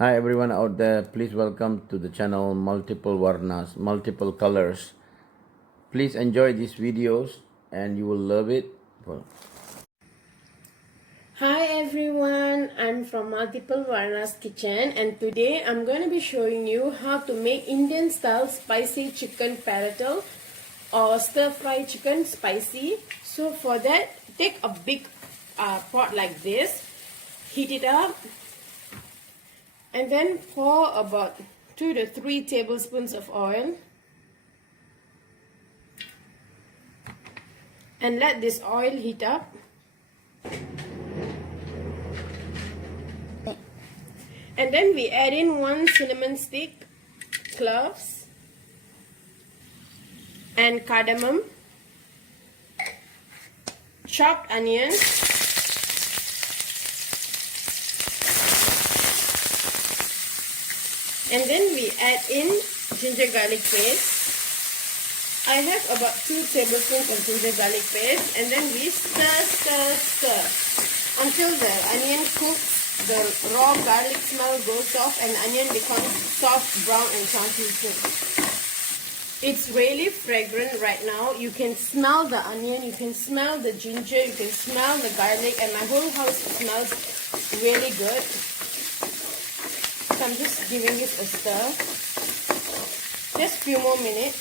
Hi everyone out there, please welcome to the channel Multiplewarnas, multiple colors. Please enjoy these videos and you will love it. Hi everyone, I'm from Multiplewarnas kitchen and today I'm going to be showing you how to make Indian style spicy chicken peratal or stir fry chicken spicy. So for that, take a big pot like this, heat it up and then pour about 2 to 3 tablespoons of oil and let this oil heat up. And then we add in 1 cinnamon stick, cloves, and cardamom, chopped onion, and then we add in ginger garlic paste. I have about 2 tablespoons of ginger garlic paste, and then we stir until the onion cooks, the raw garlic smell goes off and onion becomes soft, brown and translucent. It's really fragrant right now. You can smell the onion, you can smell the ginger, you can smell the garlic, and my whole house smells really good. So I'm just giving it a stir. Just a few more minutes.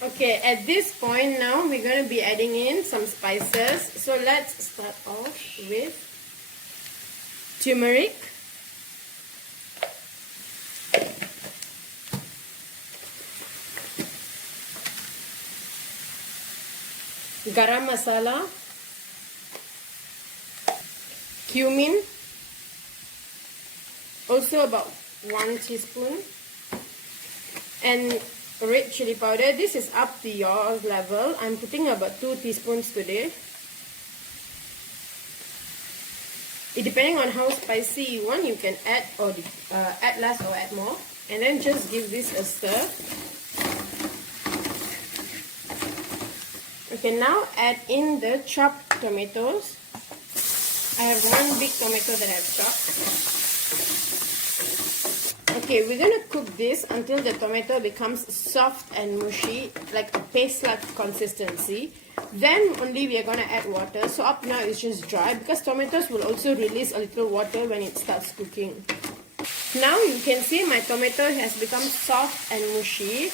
Okay, at this point now we're going to be adding in some spices. So let's start off with turmeric, garam masala, cumin, also about 1 teaspoon, and red chili powder. This is up to your level. I'm putting about 2 teaspoons today. Depending on how spicy you want, you can add or add less or add more. And then just give this a stir. Okay, now add in the chopped tomatoes. I have 1 big tomato that I've chopped. Okay, we're going to cook this until the tomato becomes soft and mushy, like a paste-like consistency. Then only we are going to add water. So up now it's just dry because tomatoes will also release a little water when it starts cooking. Now you can see my tomato has become soft and mushy.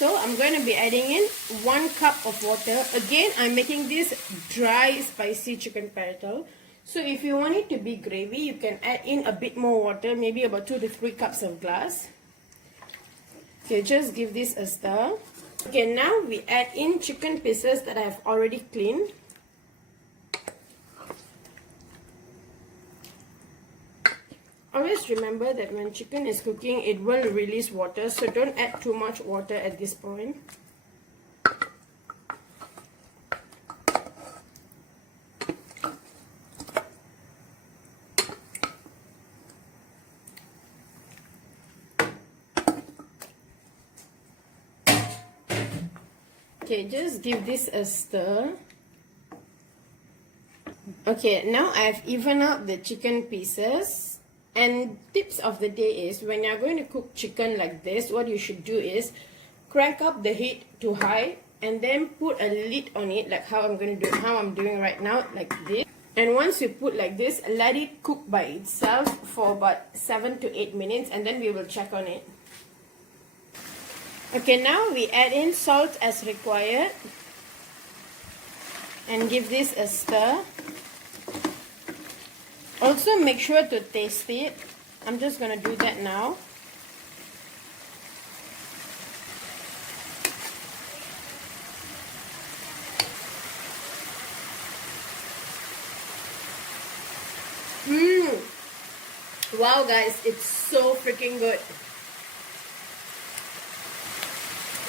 So I'm going to be adding in 1 cup of water. Again, I'm making this dry spicy chicken peratal. So if you want it to be gravy, you can add in a bit more water, maybe about 2 to 3 cups of glass. Okay, just give this a stir. Okay, now we add in chicken pieces that I have already cleaned. Always remember that when chicken is cooking, it will release water, so don't add too much water at this point. Okay, just give this a stir. Okay, now I've evened out the chicken pieces. And tips of the day is, when you're going to cook chicken like this, what you should do is crank up the heat to high and then put a lid on it, like how I'm doing right now, like this. And once you put like this, let it cook by itself for about 7 to 8 minutes, and then we will check on it. Okay, now we add in salt as required and give this a stir. Also make sure to taste it. I'm just going to do that now. Wow guys, it's so freaking good.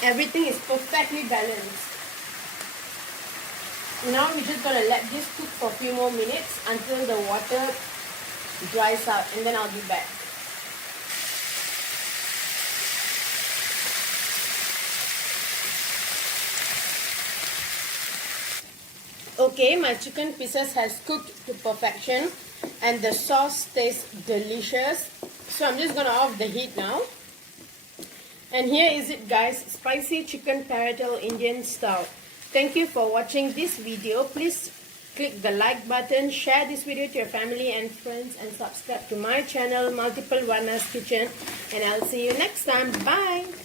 Everything is perfectly balanced. Now we're just going to let this cook for a few more minutes until the water dries out, and then I'll be back. Okay, my chicken pieces has cooked to perfection and the sauce tastes delicious. So I'm just gonna off the heat now. And here is it guys, spicy chicken Peratal Indian style. Thank you for watching this video. Please click the like button, share this video to your family and friends, and subscribe to my channel Multiplewarnas Kitchen. And I'll see you next time. Bye.